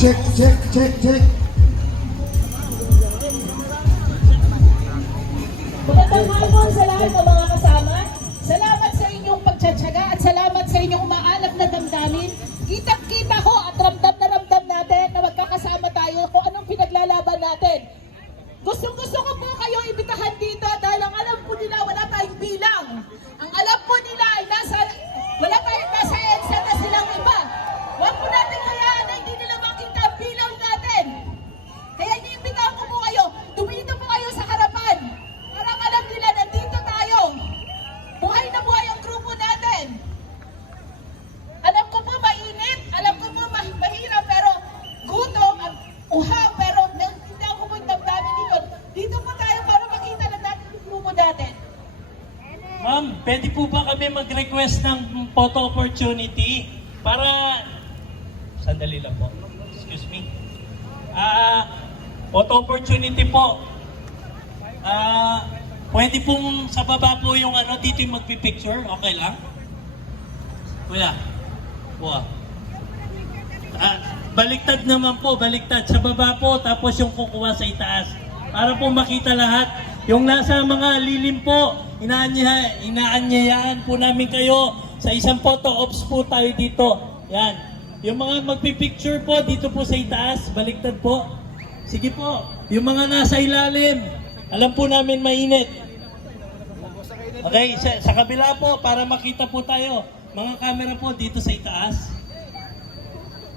Check, check, check, check. Magandang hapon sa lahat ng mga kasama. Salamat sa inyong pagtsatsaga at salamat sa inyong umaalap na damdamin. Kitang-kita ko at ramdam na ramdam natin na magkakasama tayo kung anong pinaglalaban natin. Gustong gusto ko po kayo ibitahan dito mag-request ng photo opportunity para... Sandali lang po. Excuse me. Ah, photo opportunity po. Ah, pwede pong sa baba po yung ano, dito yung magpipicture. Okay lang? Kuya. Kuya. Ah, baliktad naman po, baliktad. Sa baba po, tapos yung kukuha sa itaas. Para po makita lahat. Yung nasa mga lilim po, inaanya, inaanyayaan po namin kayo sa isang photo ops po tayo dito. Yan. Yung mga magpipicture po dito po sa itaas, baliktad po. Sige po, yung mga nasa ilalim, alam po namin mainit. Okay, sa, sa kabila po, para makita po tayo, mga camera po dito sa itaas.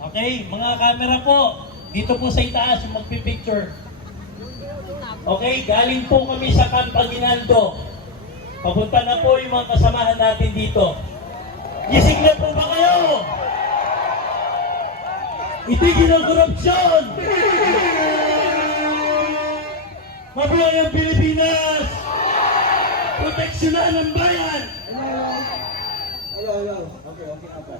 Okay, mga camera po, dito po sa itaas yung magpipicture. Okay, galing po kami sa Camp Aguinaldo. Papunta na po yung mga kasamahan natin dito. Gising na po ba kayo? Itigil ang korupsyon! Mabuhay ang Pilipinas! Proteksyonan ang bayan! Hello, hello. Okay, okay, okay.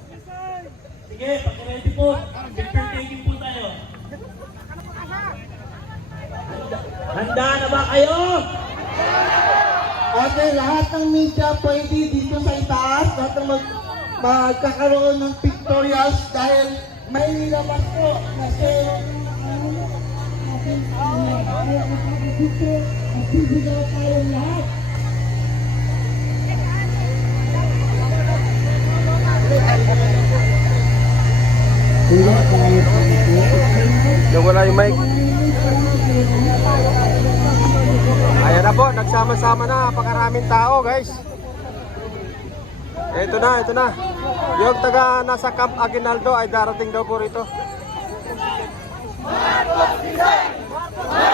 Sige, pag-ready po. Taking po tayo. Handa na ba kayo? Okay, lahat ng media pwede dito sa itaas. Lahat ng mag, magkakaroon ng pictorials dahil may nilabas po na zero. Yung wala yung mic. Ayan na po, nagsama-sama na, pakaraming tao guys. Ito na, ito na. Yung taga nasa Camp Aguinaldo ay darating daw po rito. Samahan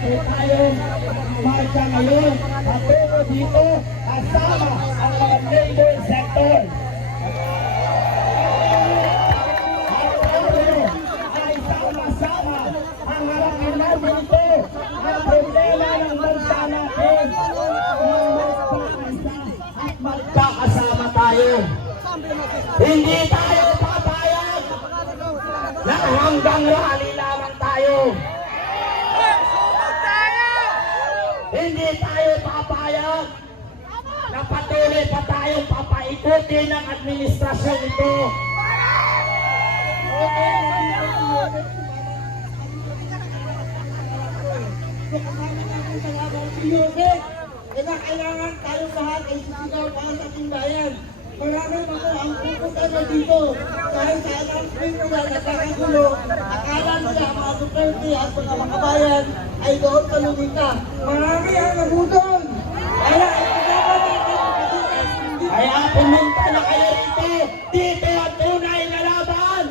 po tayong marcha ngayon. At pero dito, kasama ang mga labor sector. At tayo ay sama-sama ang harapin natin ito ang problema ng bansa natin. Magkakaisa At magkakasama tayo. Hindi tayo papayag na hanggang rally lamang tayo. Hindi tayo papayag na patuloy pa tayong papaikuti ng administrasyon ito. Kaya kailangan tayong lahat ay sisigaw para sa ating bayan. Marami ako ang pupunta na dito dahil sa announcement nila nagkakagulo. Akala nila mga Duterte at mga makabayan ay doon sa Lunita. Marami ang nabudol. Kaya ito dapat natin Kaya pumunta na kayo dito. Dito ang tunay na laban.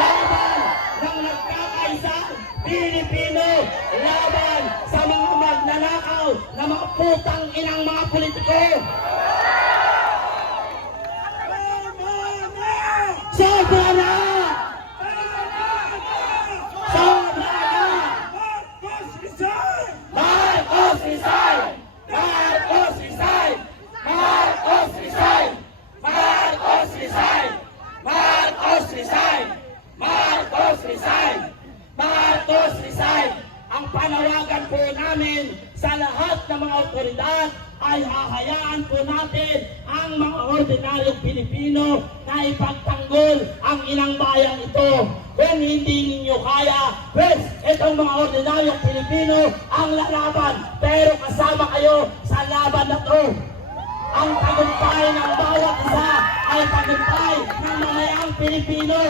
Laban ng nagkakaisang Pilipino. Laban sa mga magnanakaw na mga putang inang mga politiko. panawagan po namin sa lahat ng mga otoridad ay hahayaan po natin ang mga ordinaryong Pilipino na ipagtanggol ang inang bayan ito. Kung hindi ninyo kaya, pues, itong mga ordinaryong Pilipino ang lalaban. Pero kasama kayo sa laban na to. Ang tagumpay ng bawat isa ay tagumpay ng mamayang Pilipino.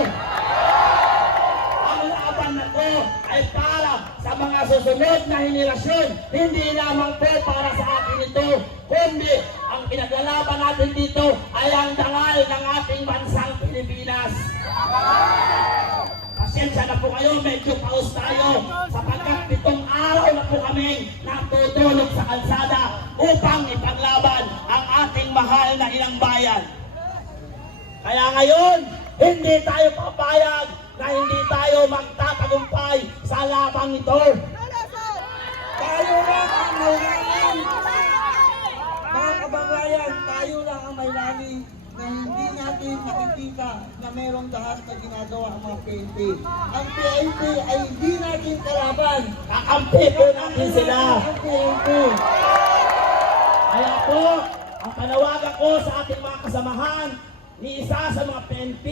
Na to ay para sa mga susunod na henerasyon. Hindi lamang po para sa atin ito, kundi ang pinaglalaban natin dito ay ang dangal ng ating bansang Pilipinas. Pasensya na po kayo, medyo paus tayo sapagkat pitong araw na po kami natutulog sa kalsada upang ipaglaban ang ating mahal na ilang bayan. Kaya ngayon, hindi tayo papayag na hindi tayo magtatagumpay sa labang ito. Tayo lang ang may lalim. Mga kababayan, tayo lang ang may lalim na hindi natin nakikita na merong lahat na ginagawa ang mga PNP. Ang PNP ay hindi natin kalaban. Kakampi po natin sila. Ang PNP. Kaya po, ang panawagan ko sa ating mga kasamahan, ni isa sa mga PNP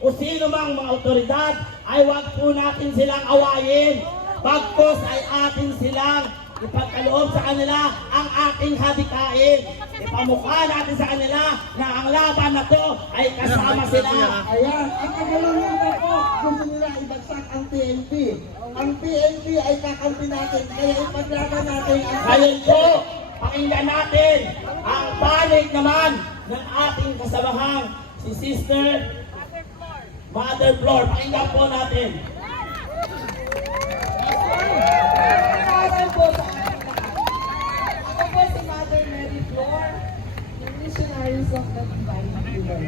o sino mang mga otoridad ay wag po natin silang awayin. Pagkos ay atin silang ipagkaloob sa kanila ang ating hadikain. Ipamukha natin sa kanila na ang laban na to ay kasama sila. Ayan, ang kagalungan po, gusto nila ibagsak ang PNP. Ang PNP ay kakampi natin, kaya ipaglaban natin ang Ngayon po, pakinggan natin ang panig naman ng ating kasamahang si Sister Mother Flor. Pakinggan po natin. Pag-aaral po sa ating lahat. Ako po si Mother Mary Flor, yung Missionaries of the Divine Healer.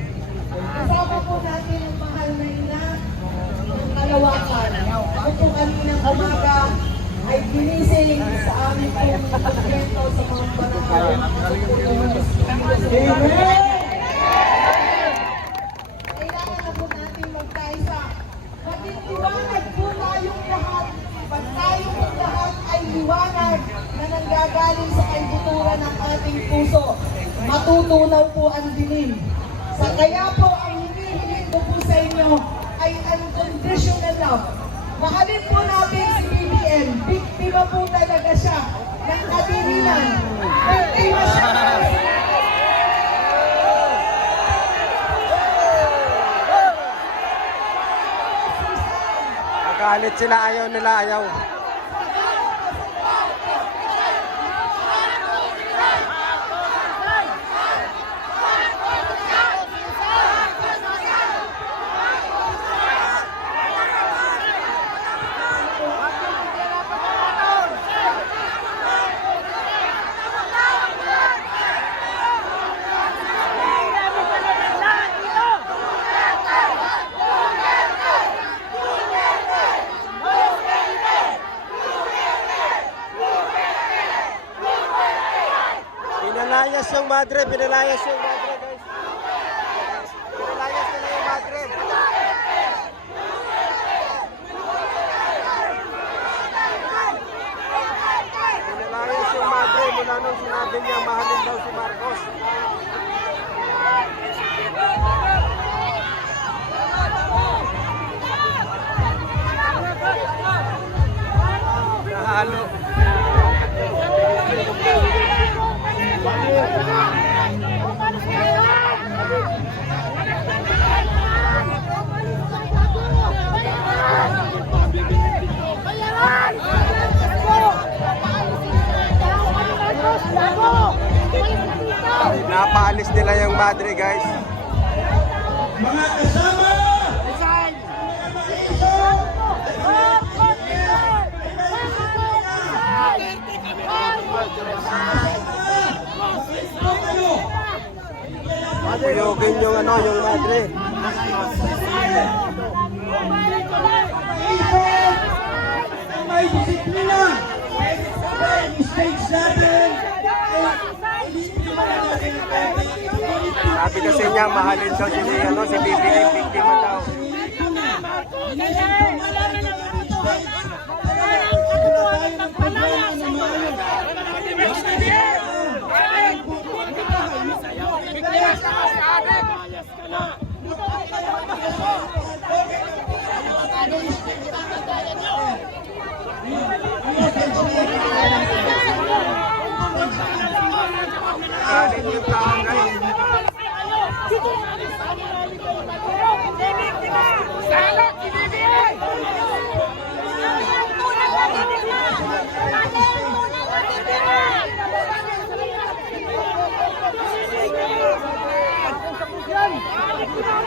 Kasama po natin ang mahal na ina ng kalawakan. Ako po kaninang umaga ay ginising sa aming pong pagkwento sa mga panahal. Amen! Kailangan na po Maging liwanag po tayong lahat. Pag tayong lahat ay liwanag na nanggagaling sa kaibuturan ng ating puso, matutunaw po ang dilim. Sa kaya po ang hinihiling ko po sa inyo ay unconditional love. Mahalin po natin si BBM. Biktima po talaga siya ng kadiriman. Biktima siya Nagalit sila, ayaw nila, ayaw. Madre, pinalayas yung madre, guys. mga kasama. Kuyogin yung ano, yung madre. May disiplina. Mistakes natin. Sabi kasi niya, mahalin daw si, ano, si BBM, biktima daw. Kailangan katutuhan ng programa na maayos. Galing yung taong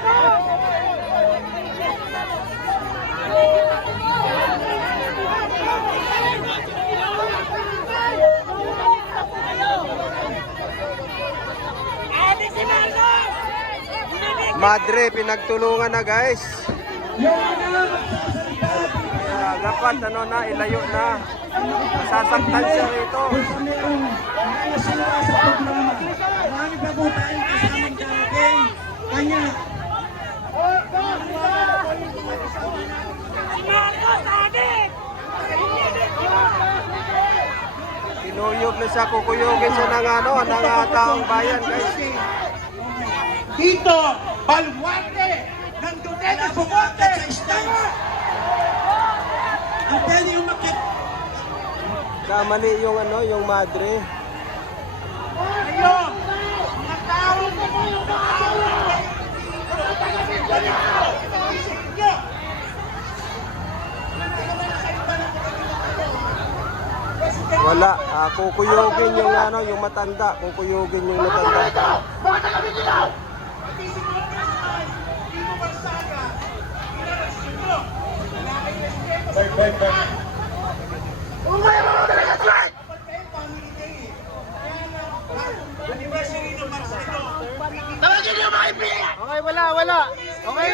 guys. Madre, pinagtulungan na guys. Dapat ano na, ilayo na. Sasaktan siya rito. Marami pa po tayong kasamang darating. Kanya, Tinuyog na siya, kukuyogin siya ng ano, ng ah, taong bayan guys. dito, baluarte ng Duterte Sumonte sa istanya. Ang pwede umakit Kamali yung ano, yung madre. kayo, mga tao Wala, ah, kukuyogin yung ano, yung matanda, kukuyogin yung matanda. Okay, wala, wala. Okay.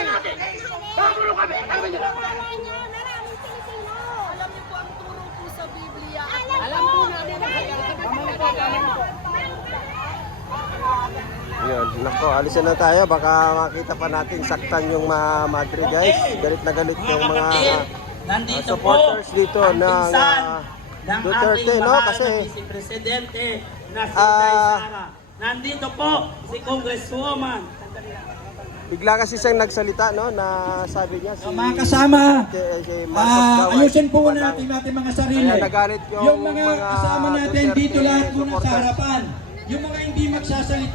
Alam niyo po ang turo po sa Biblia. Alam po namin Yun, nako, alisin na tayo. Baka makita pa natin saktan yung mga madre guys. Galit na galit yung mga nandito supporters po dito ang ng pinsan ah, ng Duterte, ating no? Kasi na Vice Presidente na si Day Sara. Nandito po si Congresswoman. bigla kasi siyang nagsalita, no, na sabi niya si Mga kasama, Marcos ay ayusin po natin natin mga sarili. Kaya yung Yung mga mga kasama natin Duterte dito lahat muna sa harapan. Yung mga hindi magsasalita